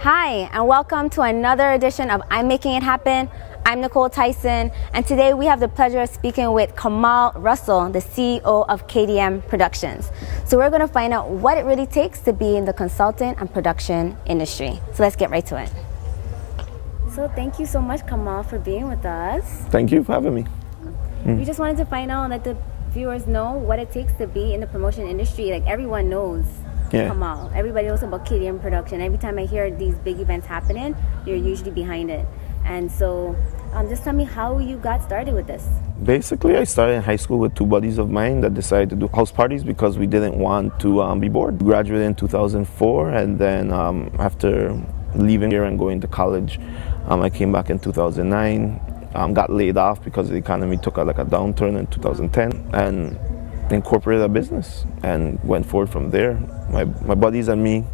Hi, and welcome to another edition of I'm Making It Happen. I'm Nicole Tyson, and today we have the pleasure of speaking with Kamal Russell, the CEO of KDM Productions. So we're going to find out what it really takes to be in the consultant and production industry. So let's get right to it. So thank you so much, Kamal, for being with us. Thank you for having me. We just wanted to find out and let the viewers know what it takes to be in the promotion industry. Like, everyone knows Kamal. Everybody knows about KDM Production. Every time I hear these big events happening, you're usually behind it. And so just tell me how you got started with this. Basically, I started in high school with two buddies of mine that decided to do house parties because we didn't want to be bored. We graduated in 2004, and then after leaving here and going to college, I came back in 2009, got laid off because the economy took a downturn in 2010, and incorporated a business and went forward from there. My buddies and me,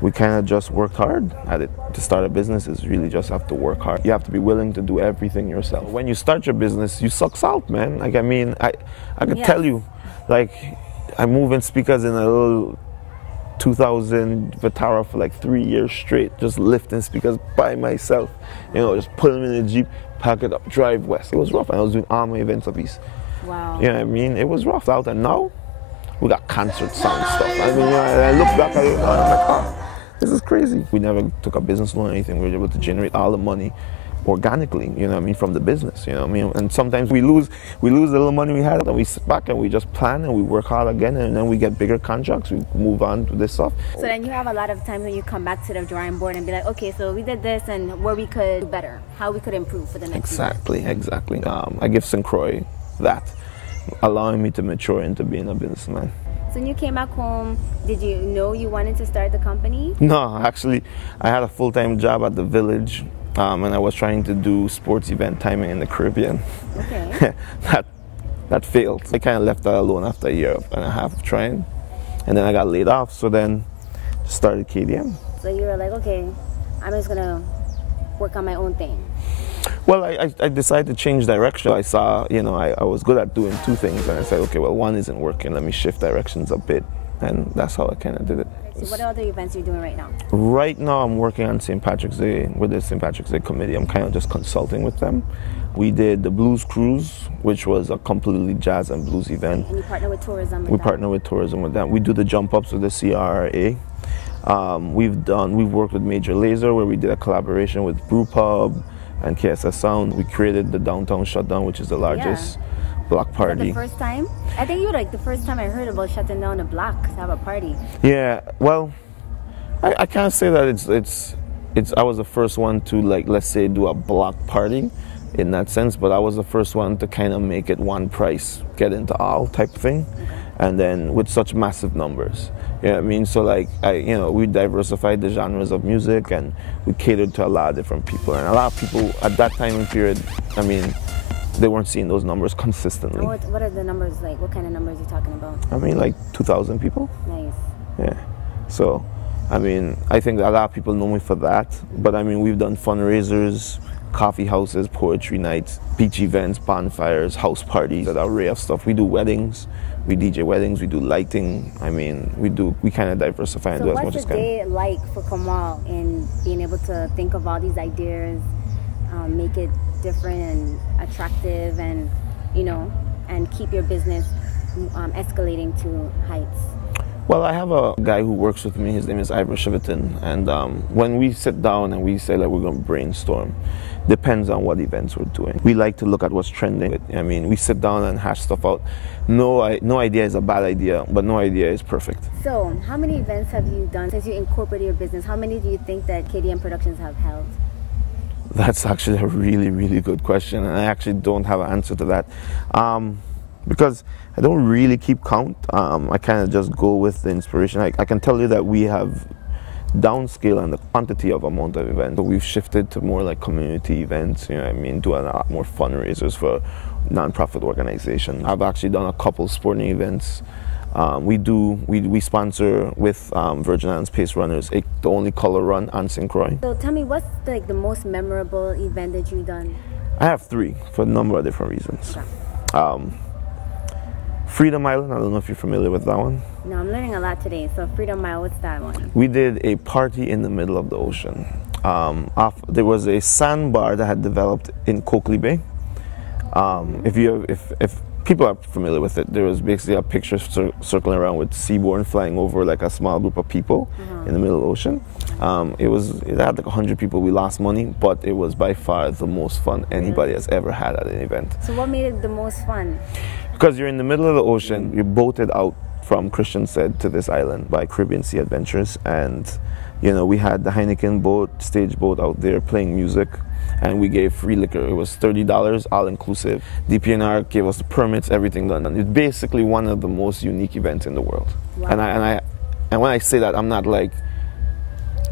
we kind of just worked hard at it. To start a business is really just have to work hard. You have to be willing to do everything yourself. When you start your business, you suck salt, man. Like, I mean, I could tell you, like, I'm moving speakers in a little 2000 Vitara for like 3 years straight, just lifting speakers by myself. You know, just put them in the Jeep, pack it up, drive west. It was rough. I was doing all my events of East. Wow. You know what I mean? It was rough out, and now we got concert sound stuff. I mean, you know, I look back at it and I'm like, oh, this is crazy. We never took a business loan or anything. We were able to generate all the money organically, you know what I mean, from the business, you know what I mean? And sometimes we lose the little money we had, and we sit back and we just plan and we work hard again, and then we get bigger contracts, we move on to this stuff. So then you have a lot of times when you come back to the drawing board and be like, okay, so we did this and where we could do better, how we could improve for the next year. Exactly. I give St. Croix that, allowing me to mature into being a businessman. So when you came back home, did you know you wanted to start the company? No, actually, I had a full-time job at the Village, and I was trying to do sports event timing in the Caribbean. Okay. that failed. I kind of left that alone after a year and a half of trying, and then I got laid off, so then started KDM. So you were like, okay, I'm just going to work on my own thing. Well, I decided to change direction. I saw, you know, I was good at doing two things, and I said, okay, well, one isn't working, let me shift directions a bit, and that's how I kind of did it. So what other events are you doing right now? Right now, I'm working on St. Patrick's Day with the St. Patrick's Day committee. I'm kind of just consulting with them. We did the Blues Cruise, which was a completely jazz and blues event. And you partner with tourism with We partner with tourism with them. We do the jump ups with the CRA. We've worked with Major Lazer, where we did a collaboration with Brew Pub and KSS Sound. We created the Downtown Shutdown, which is the largest block party. Was that the first time? I think you were like the first time I heard about shutting down a block to have a party. Yeah, well, I can't say that I was the first one to, like, let's say, do a block party in that sense, but I was the first one to kind of make it one price, get into all type of thing, and then with such massive numbers. You know what I mean? So, like, we diversified the genres of music, and we catered to a lot of different people. And a lot of people at that time and period, I mean, they weren't seeing those numbers consistently. What are the numbers like? What kind of numbers are you talking about? I mean, like 2,000 people. Nice. Yeah. So, I mean, I think a lot of people know me for that. But, I mean, we've done fundraisers, coffee houses, poetry nights, beach events, bonfires, house parties, an array of stuff. We do weddings. We DJ weddings, we do lighting. I mean, we kind of diversify and do as much as can. So what's the day like for Kamal in being able to think of all these ideas, make it different and attractive, and, you know, and keep your business escalating to heights? Well, I have a guy who works with me. His name is Ivor Shiverton, and when we sit down and we say that we're going to brainstorm, depends on what events we're doing. We like to look at what's trending. I mean, we sit down and hash stuff out. No idea is a bad idea, but no idea is perfect. So, how many events have you done since you incorporated your business? How many do you think that KDM Productions have held? That's actually a really, really good question, and I actually don't have an answer to that. Because I don't really keep count. I kind of just go with the inspiration. I can tell you that we have downscale on the quantity of amount of events. So we've shifted to more like community events, you know what I mean, doing a lot more fundraisers for non-profit organizations. I've actually done a couple sporting events. We sponsor with Virgin Islands Pace Runners, the only color run on St. Croix. So tell me, what's like the most memorable event that you've done? I have three for a number of different reasons. Okay. Freedom Island, I don't know if you're familiar with that one. No, I'm learning a lot today. So Freedom Mile, what's that one? We did a party in the middle of the ocean. There was a sandbar that had developed in Coakley Bay. If people are familiar with it, there was basically a picture circling around with Seaborn flying over like a small group of people in the middle of the ocean. It had like 100 people. We lost money, but it was by far the most fun anybody has ever had at an event. So what made it the most fun? Because you're in the middle of the ocean, you're boated out from Christian Said to this island by Caribbean Sea Adventures, and we had the Heineken boat, stage boat out there playing music, and we gave free liquor. It was $30, all inclusive. DPNR gave us the permits, everything done. And it's basically one of the most unique events in the world. Wow. And when I say that, I'm not like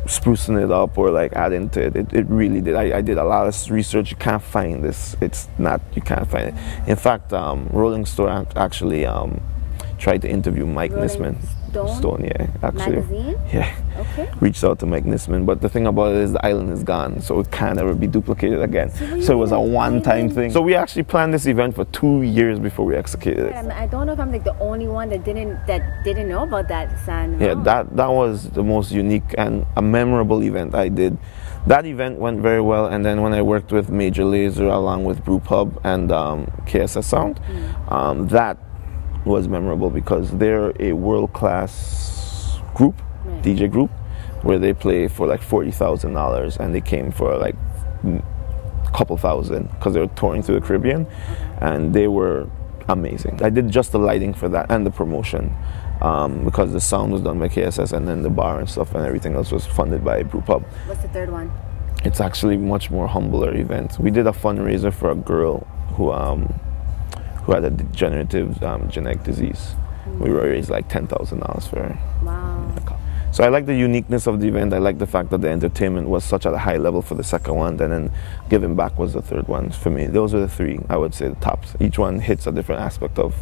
sprucing it up or like adding to it. It really did. I did a lot of research. You can't find this. You can't find it. In fact, Rolling Stone actually tried to interview Mike Nisman. Stone, yeah, actually. Magazine? Yeah. Okay. Reached out to Mike Nisman, but the thing about it is the island is gone, so it can't ever be duplicated again. So it was a one-time thing. So we actually planned this event for 2 years before we executed it. I don't know if I'm like the only one that didn't know about that sand. Yeah, that was the most unique and a memorable event I did. That event went very well, and then when I worked with Major Lazer along with Brewpub and KSS Sound, that was memorable because they're a world-class group, DJ group, where they play for like $40,000, and they came for like a couple thousand because they were touring through the Caribbean, and they were amazing. I did just the lighting for that and the promotion because the sound was done by KSS, and then the bar and stuff and everything else was funded by Brewpub. What's the third one? It's actually much more humbler event. We did a fundraiser for a girl who had a degenerative genetic disease. We raised like $10,000 for her. Wow. So I like the uniqueness of the event. I like the fact that the entertainment was such at a high level for the second one, and then giving back was the third one for me. Those are the three, I would say, the tops. Each one hits a different aspect of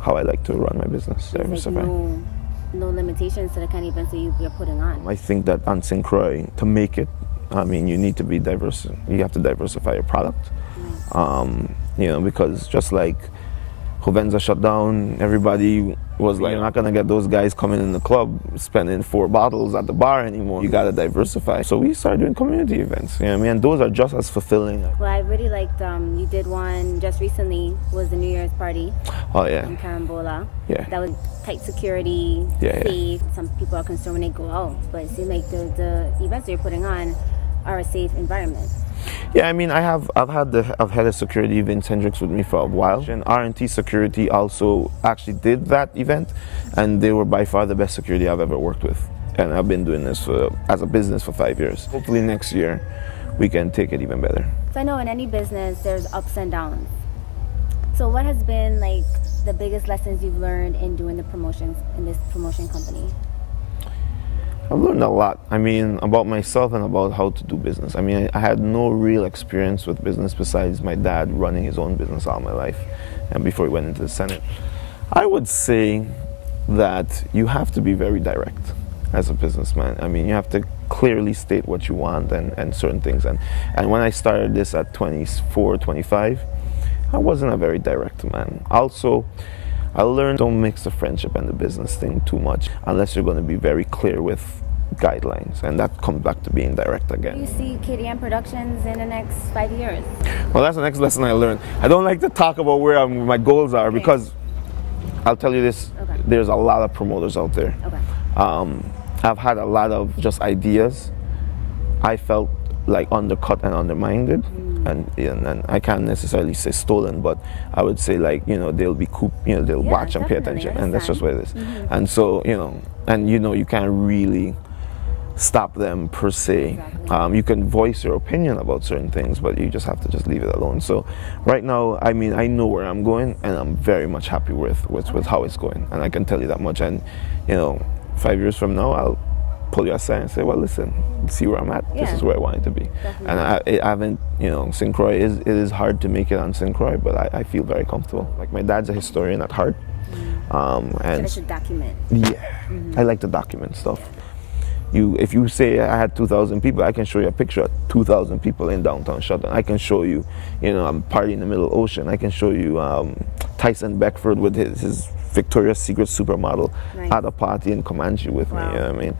how I like to run my business. There's like no limitations to the kind of events that you're putting on. I think that on St. Croix, to make it, you need to be diverse. You have to diversify your product. Because just like Hovenza shut down, everybody was like, you're not going to get those guys coming in the club spending 4 bottles at the bar anymore. You got to diversify. So we started doing community events, and those are just as fulfilling. Well, I really liked, you did one just recently, was the New Year's party. Oh, yeah. In Carambola. Yeah. That was tight security, safe. Yeah. Some people are concerned when they go out, but it seems like the events that you're putting on are a safe environment. Yeah, I've had a security Vince Hendricks with me for a while, and R&T Security also actually did that event, and they were by far the best security I've ever worked with, and I've been doing this as a business for 5 years. Hopefully next year we can take it even better. So I know in any business there's ups and downs. So what has been like the biggest lessons you've learned in doing the promotions in this promotion company? I've learned a lot, about myself and about how to do business. I had no real experience with business besides my dad running his own business all my life, and before he went into the Senate. I would say that you have to be very direct as a businessman. You have to clearly state what you want and certain things. And when I started this at 24, 25, I wasn't a very direct man. Also, I learned don't mix the friendship and the business thing too much unless you're going to be very clear with guidelines, and that comes back to being direct again. Do you see KDM Productions in the next 5 years? Well, that's the next lesson I learned. I don't like to talk about where my goals are because I'll tell you this, there's a lot of promoters out there. I've had a lot of just ideas I felt like undercut and undermined. And I can't necessarily say stolen, but I would say like, they'll be they'll watch and pay attention, and that's just what it is. And so, you can't really stop them per se. You can voice your opinion about certain things, but you just have to just leave it alone. So right now, I know where I'm going, and I'm very much happy with how it's going, and I can tell you that much. And 5 years from now, I'll pull you aside and say, well, listen, see where I'm at. This is where I want it to be. Definitely. And I haven't, St. Croix, it is hard to make it on St. Croix, but I feel very comfortable. Like, my dad's a historian at heart. And I should document. Yeah, I like to document stuff. If you say I had 2,000 people, I can show you a picture of 2,000 people in downtown Shelton. I can show you, I'm partying in the middle of the ocean. I can show you Tyson Beckford with his Victoria's Secret supermodel Nice. at a party in Comanche with Wow. me, you know what I mean?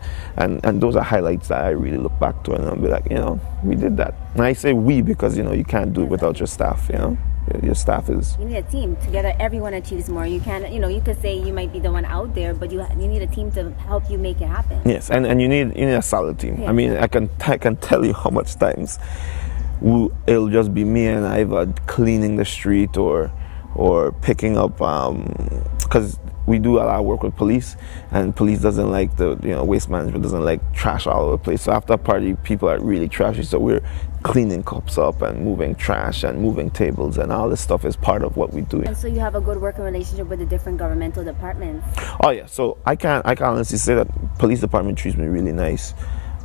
And those are highlights that I really look back to, and I'll be like, you know, we did that. And I say we because, you know, you can't do it without your staff, you know? Your staff is... You need a team. Together, everyone achieves more. You can't, you know, you could say you might be the one out there, but you need a team to help you make it happen. Yes, and you need a solid team. Yeah. I mean, I can tell you how much times it'll just be me and Iva cleaning the street or picking up, because we do a lot of work with police, and police doesn't like waste management doesn't like trash all over the place. So after a party, people are really trashy. So we're cleaning cups up and moving trash and moving tables, and all this stuff is part of what we do. And so you have a good working relationship with the different governmental departments. Oh yeah, so I can honestly say that police department treats me really nice.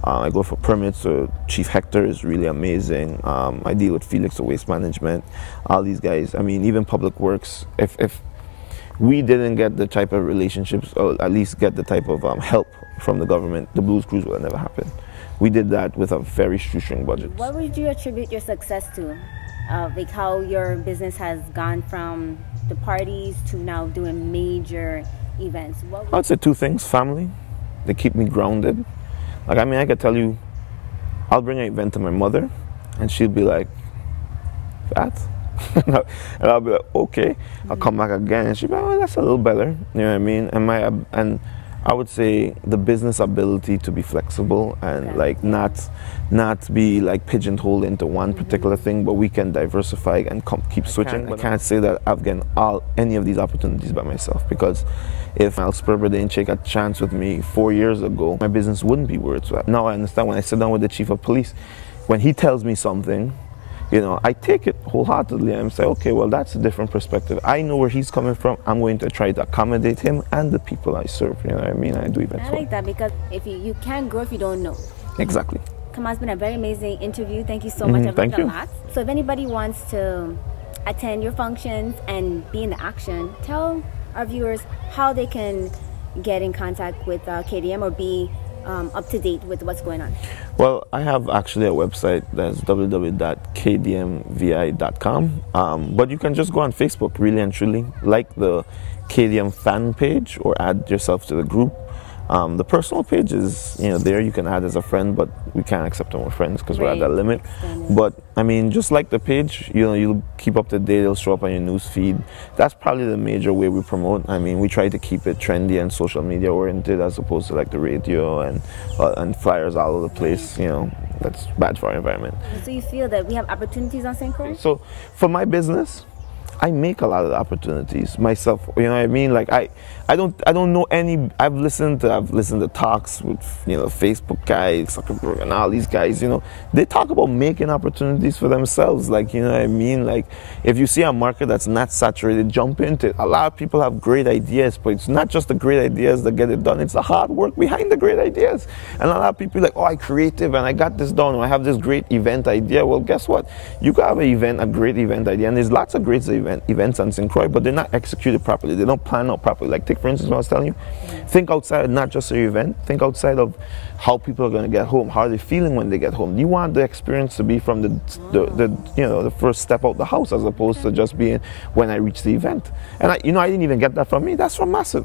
I go for permits, so Chief Hector is really amazing. I deal with Felix of Waste Management, all these guys. I mean, even Public Works. If we didn't get the type of relationships, or at least get the type of help from the government, the Blues Cruise would have never happened. We did that with a very shoestring budget. What would you attribute your success to? Like how your business has gone from the parties to now doing major events? I'd say two things. Family. They keep me grounded. Like, I mean, I could tell you, I'll bring an event to my mother, and she'll be like, that? And I'll be like, okay. I'll come back again, and she'll be like, oh, that's a little better. You know what I mean? And I would say the business ability to be flexible and like not be like pigeonholed into one particular thing, but we can diversify and keep switching. I can't say that I've gotten any of these opportunities by myself, because if Al Sperber didn't take a chance with me 4 years ago, my business wouldn't be where it's at. Now I understand when I sit down with the chief of police, when he tells me something, you know, I take it wholeheartedly and say, okay, well, that's a different perspective. I know where he's coming from. I'm going to try to accommodate him and the people I serve. You know what I mean? I do events. I like that, because if you can't grow if you don't know. Exactly. Kamal, it's been a very amazing interview. Thank you so much. I've learned a lot. So if anybody wants to attend your functions and be in the action, tell our viewers how they can get in contact with KDM or be up to date with what's going on. Well, I have actually a website that's www.kdmvi.com, but you can just go on Facebook, really and truly, like the KDM fan page or add yourself to the group. The personal page is, you know, there you can add as a friend, but we can't accept more friends because we're at that limit. But I mean, just like the page, you know, you'll keep up to date. It'll show up on your news feed. That's probably the major way we promote. I mean, we try to keep it trendy and social media oriented, as opposed to like the radio and flyers all over the place. You know, that's bad for our environment. So you feel that we have opportunities on St. Croix? So for my business, I make a lot of opportunities myself. You know what I mean? Like I don't know any. I've listened to talks with, you know, Facebook guys, Zuckerberg, and all these guys. You know, they talk about making opportunities for themselves. Like, you know what I mean? Like, if you see a market that's not saturated, jump into it. A lot of people have great ideas, but it's not just the great ideas that get it done. It's the hard work behind the great ideas. And a lot of people are like, oh, I'm creative and I got this done, or I have this great event idea. Well, guess what? You can have a great event idea, and there's lots of great events on St. Croix, but they're not executed properly. They don't plan out properly. Like, take for instance what I was telling you, think outside of not just your event, think outside of how people are going to get home. How are they feeling when they get home? You want the experience to be from the you know, the first step out the house, as opposed to just being when I reach the event. And I didn't even get that from me. That's from Massive.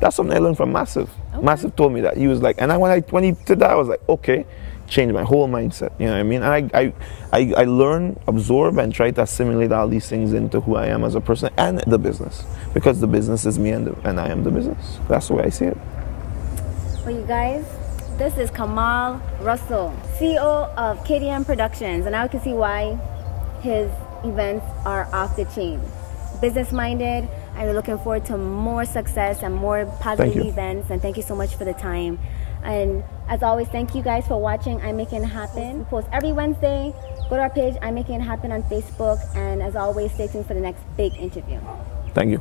That's something I learned from Massive. Okay. Massive told me that. He was like, and when he did that, I was like, okay. Changed my whole mindset, you know what I mean? And I learn, absorb, and try to assimilate all these things into who I am as a person and the business, because the business is me and I am the business. That's the way I see it. Well, you guys, this is Kamal Russell, CEO of KDM Productions, and now you can see why his events are off the chain. Business-minded, and we're looking forward to more success and more positive events, and thank you so much for the time. And as always, thank you guys for watching I'm Making It Happen. We post every Wednesday. Go to our page, I'm Making It Happen, on Facebook. And as always, stay tuned for the next big interview. Thank you.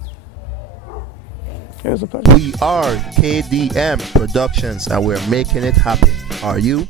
It was a pleasure. We are KDM Productions, and we're making it happen. Are you?